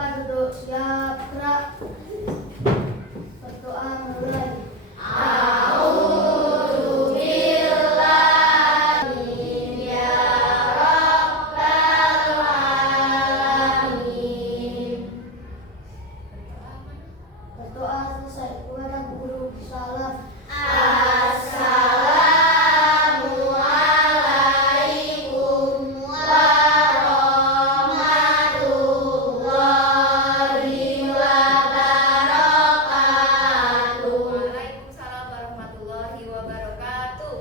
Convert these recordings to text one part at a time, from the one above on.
depan duduk, siap, gerak. Berdoa mulai. A'udzu billahi ya rabbal alamin. Berdoa selesai kepada guru. Salam. Assalamualaikum warahmatullahi wabarakatuh. Waalaikumsalam warahmatullahi wabarakatuh.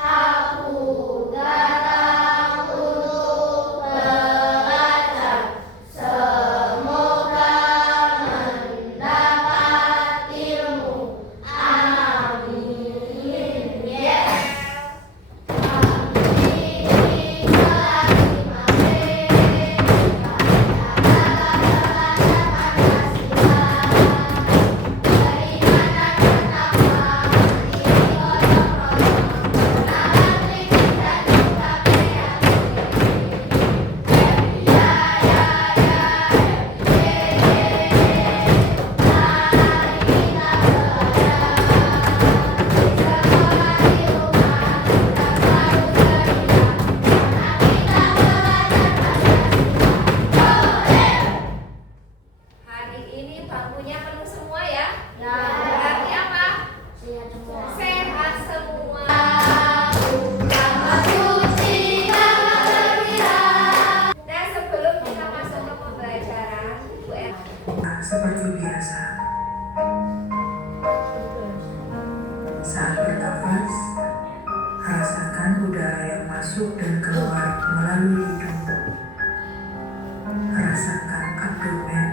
Aku datang untuk belajar. Semoga mendapat ilmu. Amin. Ya. Hari ini bangkunya penuh semua ya. Ya. Berarti apa? Sehat semua. Sehat semua. Dan sebelum kita masuk ke pembelajaran, Bu Erna, Seperti biasa, saat bernafas, rasakan udara yang masuk dan keluar melalui hidung. Rasakan abdomen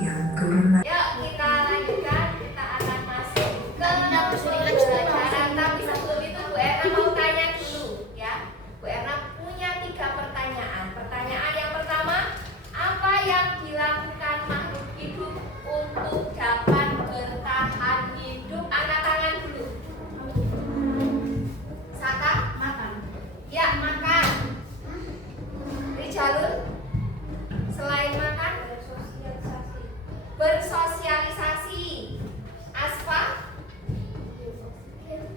yang turun naik. yuk kita lanjutkan. Kita akan masuk ke pembelajaran. Tapi sebelum itu Bu Erna mau tanya dulu ya. Bu Erna punya 3 pertanyaan. Pertanyaan yang pertama, apa yang dilakukan makhluk hidup untuk dapat bertahan hidup? Angkat tangan dulu. Saka? Makan. Ya, makan. Rijalun? Selain makan, bersosialisasi. Asfa?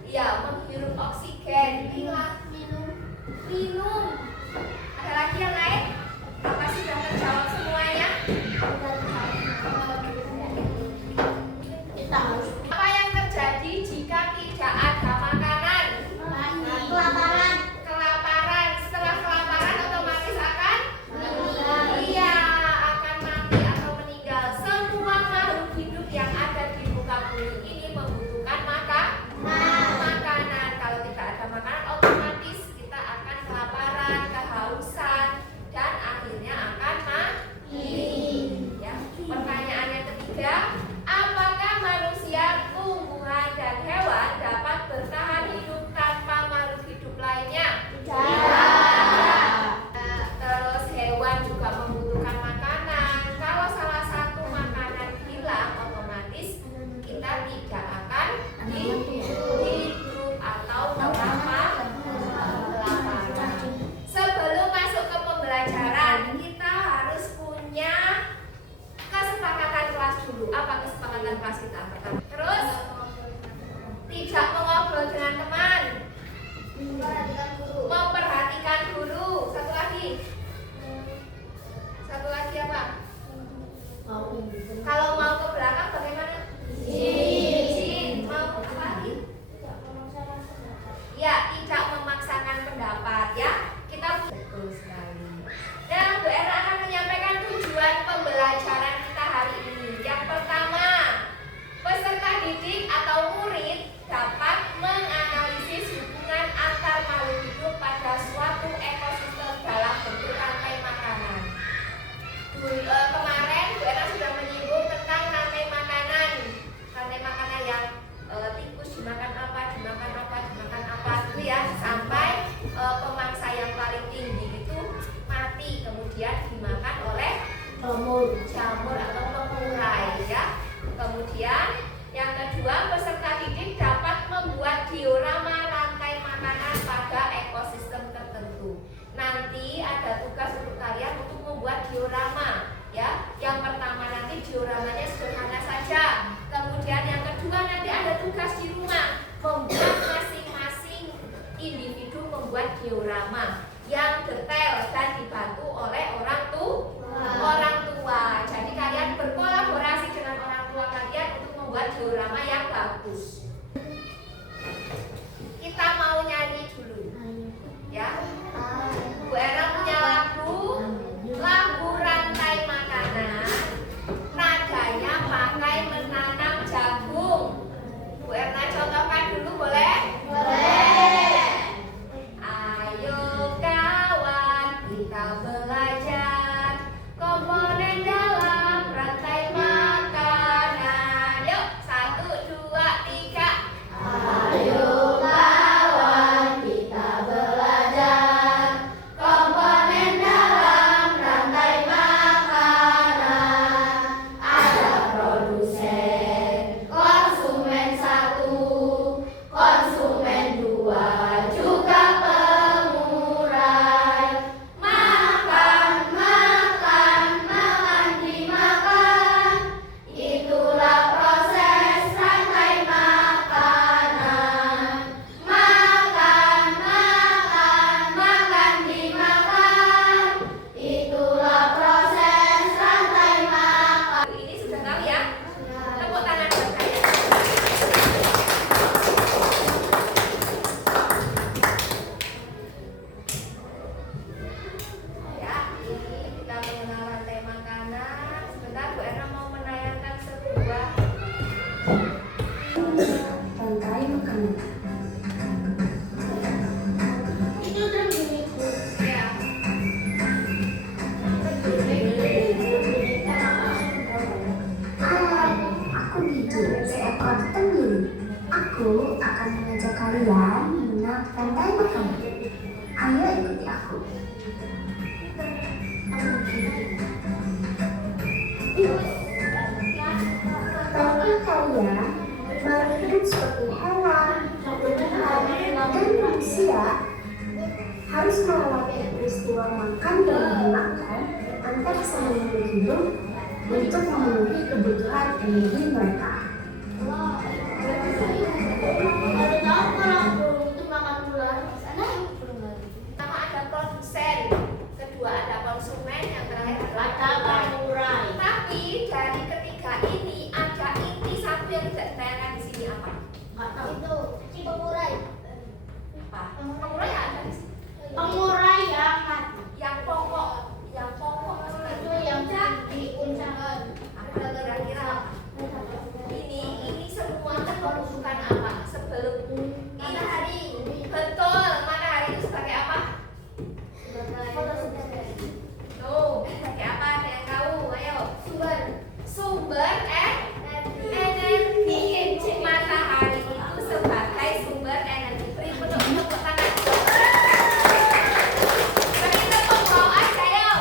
Ya, menghirup oksigen. Lila? Minum. Ada lagi yang lain? Apa sudah terjawab semuanya? Kita harus Apa yang terjadi jika tidak ada makanan? kelaparan. Kelaparan. Setelah kelaparan otomatis akan iya, akan mati atau meninggal. Semua makhluk hidup yang ada di muka bumi ini membutuhkan makanan. Kalau tidak ada makanan, otomatis kita akan kelaparan, kehausan, dan akhirnya akan mati. Ya. Pertanyaan yang ketiga, apakah manusia, tumbuhan, dan hewan dapat bertahan hidup tanpa makhluk hidup lainnya? Terus hewan juga membutuhkan makanan. Kalau salah satu makanan hilang, otomatis kita tidak akan hidup atau kelaparan. Sebelum masuk ke pembelajaran, kita harus punya kesepakatan kelas dulu. Apa kesepakatan kelas kita? Pertama, terus tidak mengobrol dengan teman, memperhatikan guru. Satu lagi apa? Kalau mau ke belakang bagaimana? Izin. Mau apa lagi? Ya, tidak memaksakan pendapat ya. Kita betul sekali. Dan Bu Erna akan menyampaikan tujuan pembelajaran kita hari ini. Yang pertama, peserta didik atau murid dapat menganalisis hubungan antar makhluk hidup pada suatu ekosistem dalam bentuk rantai makanan. Kemarin Bu Erna sudah menyinggung tentang rantai makanan. Rantai makanan yang tikus dimakan apa itu ya, sampai pemangsa yang paling tinggi itu mati, kemudian dimakan oleh jamur atau pengurai ya. Kemudian yang kedua, peserta didik dapat membuat diorama rantai makanan pada ekosistem tertentu. Nanti ada tugas untuk kalian untuk membuat diorama ya. Yang pertama individu membuat diorama yang detail dan dibantu oleh orang tua. Jadi kalian berkolaborasi dengan orang tua kalian untuk membuat diorama yang bagus. Kita mau nyanyi dulu, ya. Bu Erna punya lagu rantai makanan. Nadanya pakai menanam jagung. Bu Erna contohkan dulu, boleh? Boleh. Ayo kawan, kita belajar komponen dalam rantai makanan. Yuk, 1, 2, 3. Ayo kawan, kita belajar komponen dalam rantai makanan. Ada produsen, konsumen 1, konsumen 2, juga pengurai. Makan, makan, makan dimakan. Itulah proses rantai makanan. Makan, makan, makan dimakan. Itulah proses rantai makan. Ini sudah tahu ya? Tepuk tangan buat kalian. Ya, ini kita mengenal rantai makanan. Sebentar, Bu Erna mau menayangkan sebuah Rantai makanan. Itu terjuniku. ya. Hai, aku Gigi, seekor tenggiri. Aku akan mengajak kalian mengenal rantai makanan. Ayo ikuti aku. Tahukah kalian bahwa hidup seperti hewan, tumbuhan, dan manusia harus melewati peristiwa makan dan memakan antar sama makhluk hidup untuk memenuhi kebutuhan energi mereka. Kalau tahu kalau burung itu makan ular, sana Pertama ada produsen, kedua ada konsumen, yang terakhir adalah ada pengurai. Tapi dari ketiga ini ada inti satu yang tidak ditayangkan di sini apa? Itu si pengurai. Apa? Pengurai ada di sini. Pengurai yang mati. Yang pokok Itu yang diuncangkan. ada kira-kira apa? Ini semua kan menunjukkan apa? Sebelum matahari. Betul, matahari itu sebagai apa? Tuh, sebagai apa? Ada yang tahu? Ayo. Sumber energi. Matahari itu sebagai sumber energi. Beri tepuk tangan. Beri tepuk wow aja yuk.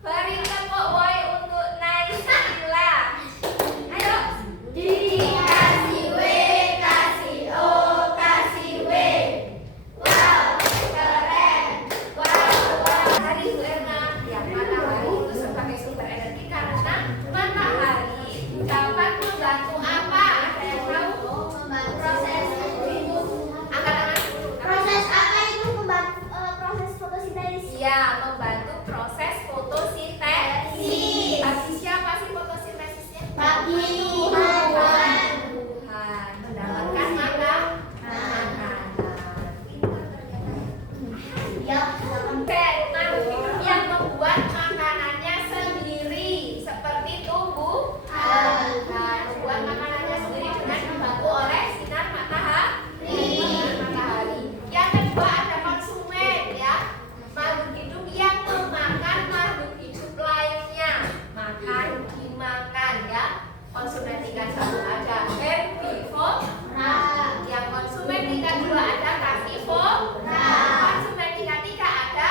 Beri tepuk boy untuk Naisila. Ayo. Dikasih W, kasih O, kasih W. Wow, keren. Wow. Hari Bu Erna, ya matahari itu sebagai sumber energi karena matahari dapat membantu apa? Ada yang tahu? Proses itu. Angkat tangan dulu. Proses apa itu proses fotosintesis? Iya, membantu proses fotosintesis. Bagi siapa sih fotosintesisnya? Bagi Tuhan. Tuhan mendapatkan makanan. Pintar ternyata. Ya, Makhluk hidup yang membuat makanannya sendiri seperti tumbuhan. Membuat makanannya sendiri dengan dibantu oleh sinar matahari. Yang kedua ada konsumen, ya. Makhluk hidup yang memakan makhluk hidup lainnya. Makan dimakan, ya. Konsumen tingkat 1 ada herbivora. Yang konsumen tingkat 2 ada karnivora. Konsumen tingkat 3 ada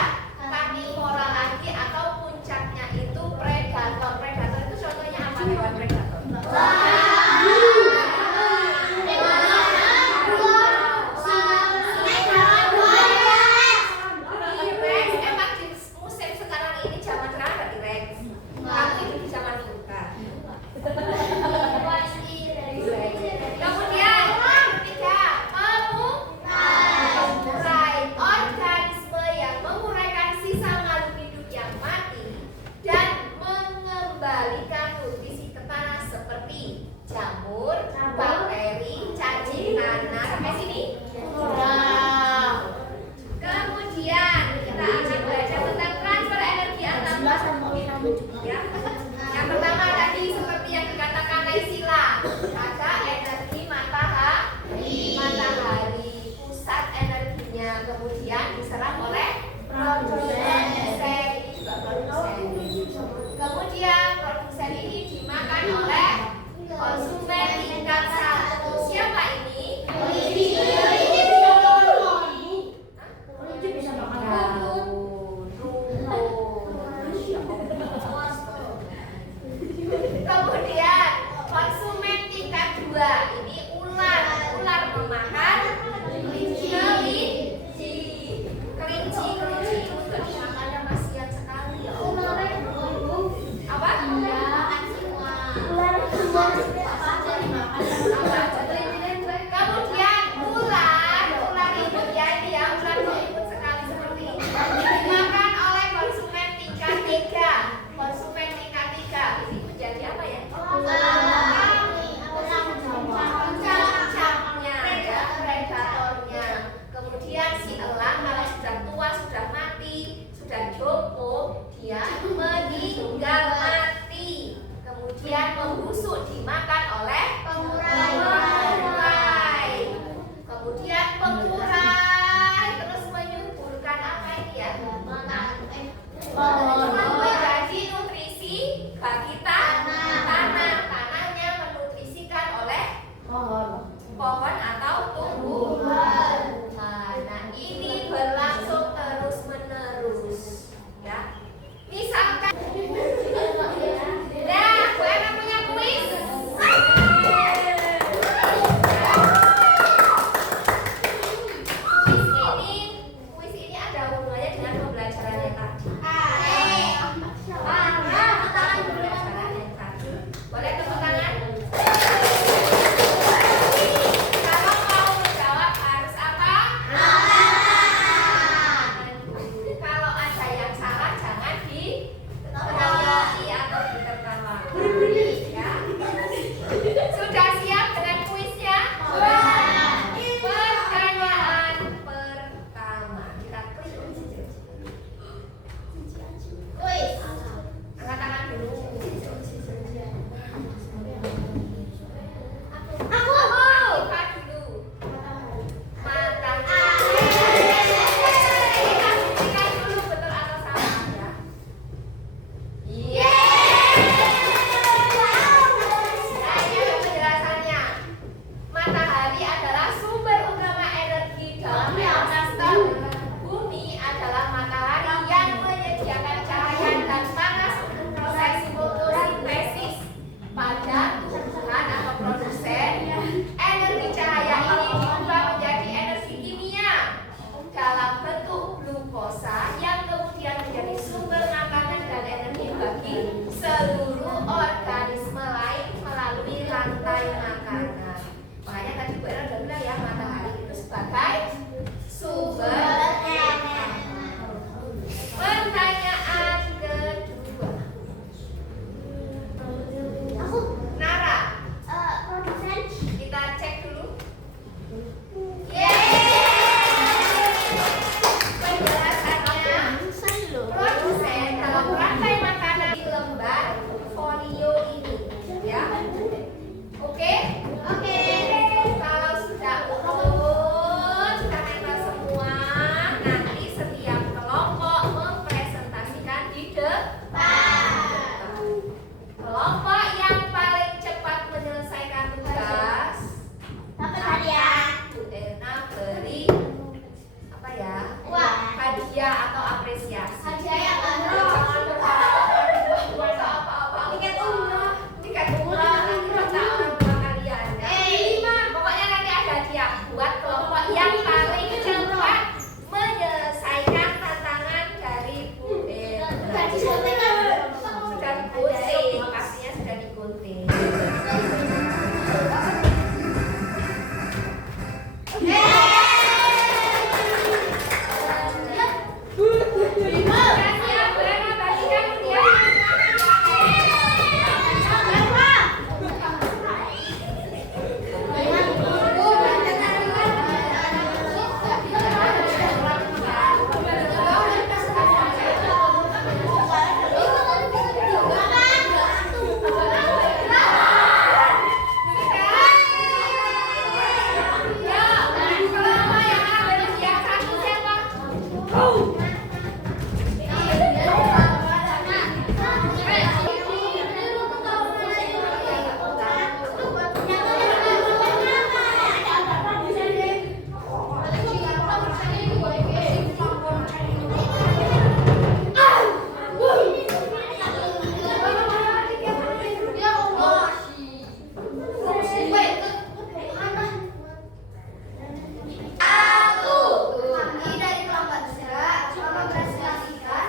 Kami dari kelompok Zera mempresentasikan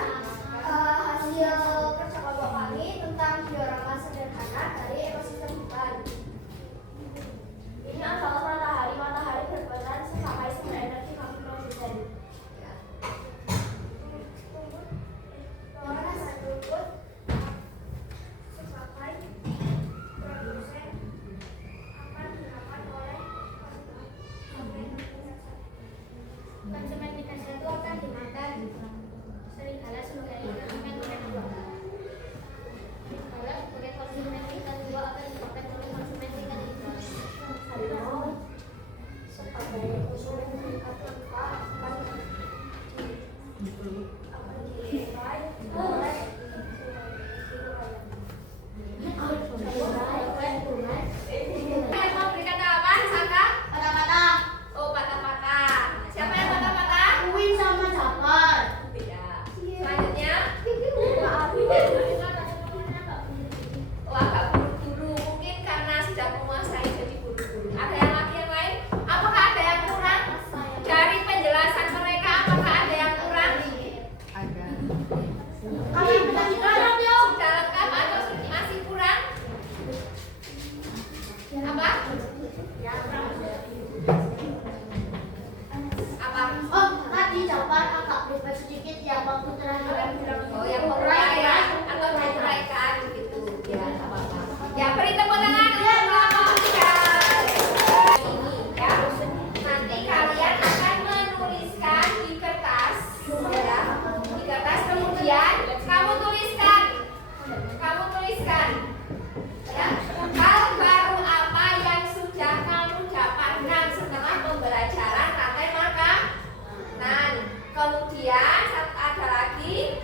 hasil kerja kelompok kami tentang diorama sederhana dari ekosistem hutan. Ini adalah matahari berperan sebagai sumber energi kami produsen. Bahwa rasa rumput sebagai produsen akan dilakukan oleh konsumen ikan itu akan dimakan serigala sebagai konsumen ikan dua. Serigala sebagai konsumen ikan dua akan dimakan oleh konsumen ikan tiga. Harimau sebagai konsumen ikan keempat akan dinilai oleh Yang mau berikan jawaban, Saka? patah-patah. Oh, patah-patah. Siapa yang patah-patah? Uwin sama Japar. Tidak. Selanjutnya, oh, agak buru-buru. Mungkin karena sudah menguasai jadi buru-buru. Ada yang lagi yang lain? Apakah ada yang kurang? Dari penjelasan mereka, apakah ada yang kurang? Kami berlanjut yuk. Sudah lengkap atau masih kurang? Apa? Apa? Oh, tadi Japar agak berubah sedikit ya waktu terakhir. Oh, yang menguraikan atau menguraikan begitu. Ya, nggak apa-apa. Ya, beri tepuk tangan untuk kelompok 3. Ini ya. Nanti kalian akan menuliskan di kertas, ya. Di kertas kemudian kamu tuliskan. Ya. Hal baru apa yang sudah kamu dapatkan setelah pembelajaran rantai makanan. Kemudian ada lagi